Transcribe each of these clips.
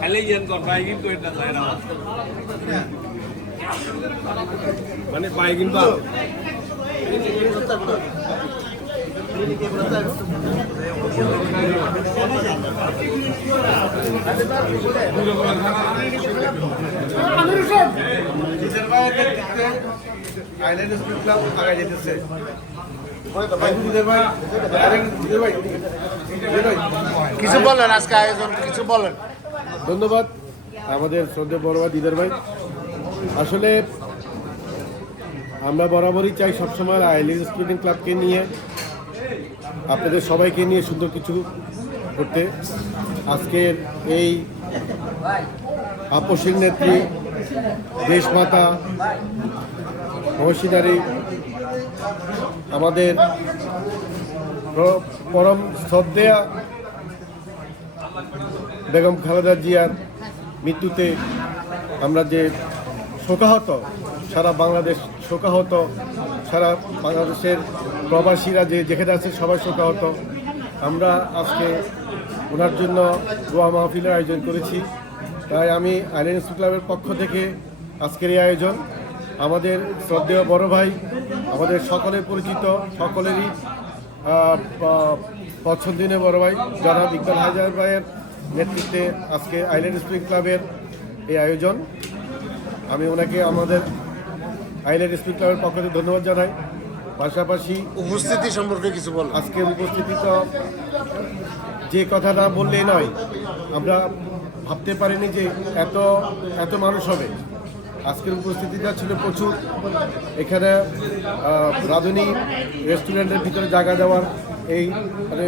খালি ইয়ান কর বাইকিং তো এটা যায় না মানে বাইকিং তো আইল্যান্ড স্কুল ক্লাব আগায় যেতেছে। কিছু বলেন আজকে আয়োজন, কিছু বলেন। ধন্যবাদ আমাদের শ্রদ্ধেয় বড় ভাই দিদার ভাই। আসলে আমরা বরাবরই চাই সবসময় আইল্যান্ড স্টুডেন্ট ক্লাবকে নিয়ে আপনাদের সবাইকে নিয়ে সুন্দর কিছু করতে। আজকের এই আপসীর নেত্রী দেশমাতা মহসিনারী আমাদের পরম শ্রদ্ধেয়া বেগম খালেদা জিয়ার মৃত্যুতে আমরা যে শোকাহত, সারা বাংলাদেশ শোকাহত, সারা বাংলাদেশের প্রবাসীরা যেখানে আছে সবাই শোকাহত। আমরা আজকে ওনার জন্য দোয়া মাহফিলের আয়োজন করেছি। তাই আমি আইল্যান্ড স্কুল ক্লাবের পক্ষ থেকে আজকের এই আয়োজন আমাদের শ্রদ্ধেয় বড় ভাই, আমাদের সকলের পরিচিত, সকলেরই পছন্দিনীয় বড় ভাই জনাব ইকবাল হাজার ভাইয়ের নেতৃত্বে আজকে আইল্যান্ড স্প্রিং ক্লাবের এই আয়োজন। আমি ওনাকে আমাদের আইল্যান্ড স্প্রিং ক্লাবের পক্ষ থেকে ধন্যবাদ জানাই। পাশাপাশি উপস্থিতি সম্পর্কে কিছু বল। আজকে উপস্থিতি তো যে কথা না বললেই নয়, আমরা ভাবতে পারিনি যে এত মানুষ হবে। আজকের উপস্থিতিটা ছিল প্রচুর। এখানে রাঁধুনি রেস্টুরেন্টের ভিতরে জায়গা দেওয়ার এই মানে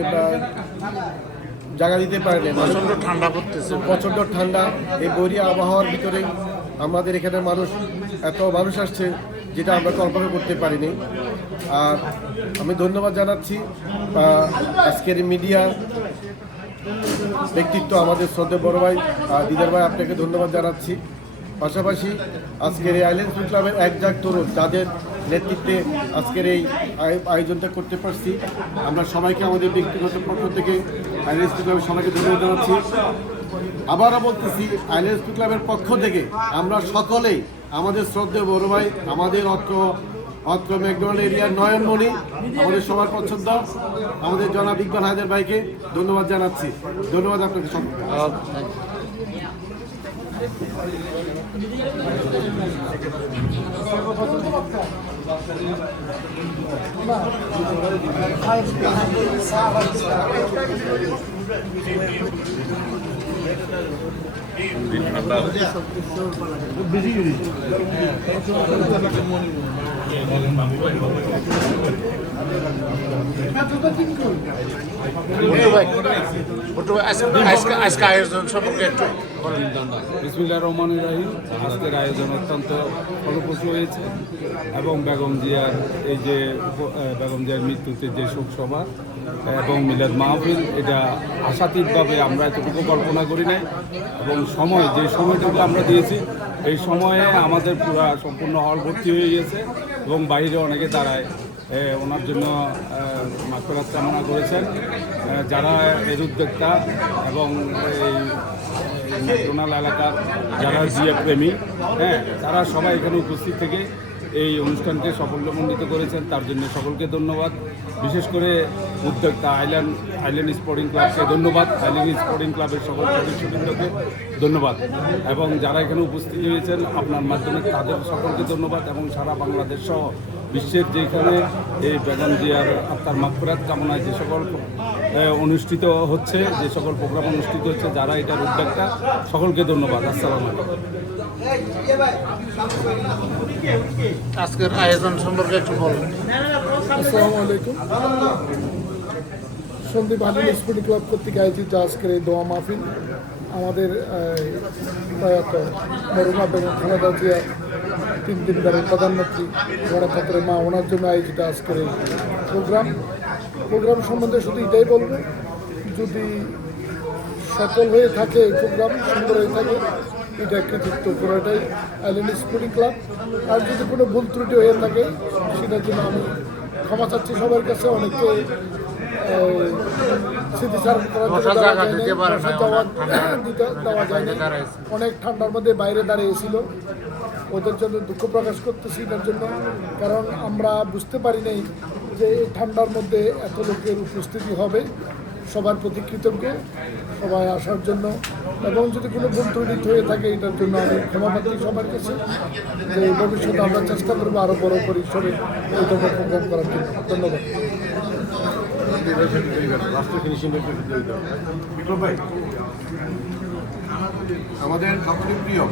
জায়গা দিতে পারেনি। প্রচণ্ড ঠান্ডা পড়তেছে, প্রচণ্ড ঠান্ডা। এই বৈরী আবহাওয়ার ভিতরে আমাদের এখানে এত মানুষ আসছে যেটা আমরা কল্পনা করতে পারিনি। আর আমি ধন্যবাদ জানাচ্ছি আজকের মিডিয়া ব্যক্তিত্ব আমাদের শ্রদ্ধেয় বড় ভাই দিদার ভাই, আপনাকে ধন্যবাদ জানাচ্ছি। পাশাপাশি আজকের এই আইল্যান্ড স্কুল ক্লাবের একজাক তরুণ যাদের নেতৃত্বে আজকের এই আয়োজনটা করতে পারছি, আমরা সবাইকে আমাদের ব্যক্তিগত পক্ষ থেকে আইল্যান্ড স্কুল ক্লাবের সবাইকে ধন্যবাদ জানাচ্ছি। আবারও বলতেছি, আইল্যান্ড স্কুল ক্লাবের পক্ষ থেকে আমরা সকলেই আমাদের শ্রদ্ধেয় বড় ভাই, আমাদের অত্র ম্যাকডোনাল্ড এরিয়ার নয়নমণি, আমাদের সবার পছন্দ আমাদের জনাব ইকবাল হায়দার ভাইকে ধন্যবাদ জানাচ্ছি। ধন্যবাদ আপনাকে সব। আজকে আয়োজন সম্পর্কে একটু বিসমিল্লাহির রহমানির রহিম। আজকের আয়োজন অত্যন্ত ফলপ্রসূ হয়েছে এবং বেগম জিয়ার মৃত্যুতে যে শোক সভা এবং মিলাদ মাহফিল, এটা আশাতীতভাবে আমরা এতটুকু কল্পনা করি নাই। এবং যে সময়টুকু আমরা দিয়েছি, এই সময়ে আমাদের সম্পূর্ণ হল ভর্তি হয়ে গেছে এবং বাইরে অনেকে দাঁড়ায় ওনার জন্য মাগফিরাত কামনা করেছেন। যারা এর উদ্যোক্তা এবং এই ম্যাকডোনাল্ড এলাকার যারা জিয়া প্রেমী, তারা সবাই এখানে উপস্থিত থেকে এই অনুষ্ঠানকে সাফল্যমণ্ডিত করেছেন, তার জন্য সকলকে ধন্যবাদ। বিশেষ করে উদ্যোক্তা আইল্যান্ড স্পোর্টিং ক্লাবকে ধন্যবাদ, আইল্যান্ড স্পোর্টিং ক্লাবের সকল সদস্যবৃন্দকে ধন্যবাদ এবং যারা এখানে উপস্থিত হয়েছেন আপনার মাধ্যমে তাদের সকলকে ধন্যবাদ। এবং সারা বাংলাদেশ সহ বিশ্বের যেখানে এই বেগম জিয়ার আত্মার মাগফিরাত কামনায় যে সকল অনুষ্ঠিত হচ্ছে, যে সকল প্রোগ্রাম অনুষ্ঠিত হচ্ছে, যারা এটার উদ্যোক্তা, সকলকে ধন্যবাদ। আসসালামু আলাইকুম। আজকের আয়োজন সম্পর্কে একটু বলুন। আসসালামু আলাইকুম। সন্দীপ আইল্যান্ড স্পোর্টিং ক্লাব কর্তৃক আয়োজিত আজকের এই দোয়া মাহফিল আমাদের প্রয়াত মরুমা বেগম খালেদা জিয়া 3 দিনবারের প্রধানমন্ত্রী গণতন্ত্রের মা, ওনার জন্য আয়োজিত আজকের এই প্রোগ্রাম সম্বন্ধে শুধু এটাই বলবো, যদি সফল হয়ে থাকে এই প্রোগ্রাম, সুন্দর হয়ে থাকে, এটা কৃতিত্ব পুরোটাই আইল্যান্ড স্পোর্টিং ক্লাব। আর যদি কোনো ভুল ত্রুটি হয়ে থাকে সেটার জন্য আমি ক্ষমা চাচ্ছি সবার কাছে। অনেকে স্মৃতিচারণ করার জন্য বসার দেওয়া জায়গা যায় নাই, দিতে পারে বসার না, যাওয়া অনেক দেওয়া যায় বাইরে নাই। দাঁড়াইছে। অনেক ঠান্ডার মধ্যে বাইরে দাঁড়িয়েছিল, ওদের জন্য দুঃখ প্রকাশ করতেছি এটার জন্য, কারণ আমরা বুঝতে পারি নাই যে এই ঠান্ডার মধ্যে এত লোকের উপস্থিতি হবে। সবার প্রতি কৃতজ্ঞ, সবাই আসার জন্য, এবং যদি কোনো ভুল ত্রুটি হয়ে থাকে এটার জন্য আমি ক্ষমাপ্রার্থী সবার কাছে, যে ভবিষ্যতে আমরা চেষ্টা করবো আরও বড় পরিসরে এই ধরনের প্রোগ্রাম করার জন্য। ধন্যবাদ। লাস্টের ফিনিশিং বিপ্লব ভাই, আমাদের সবচেয়ে প্রিয়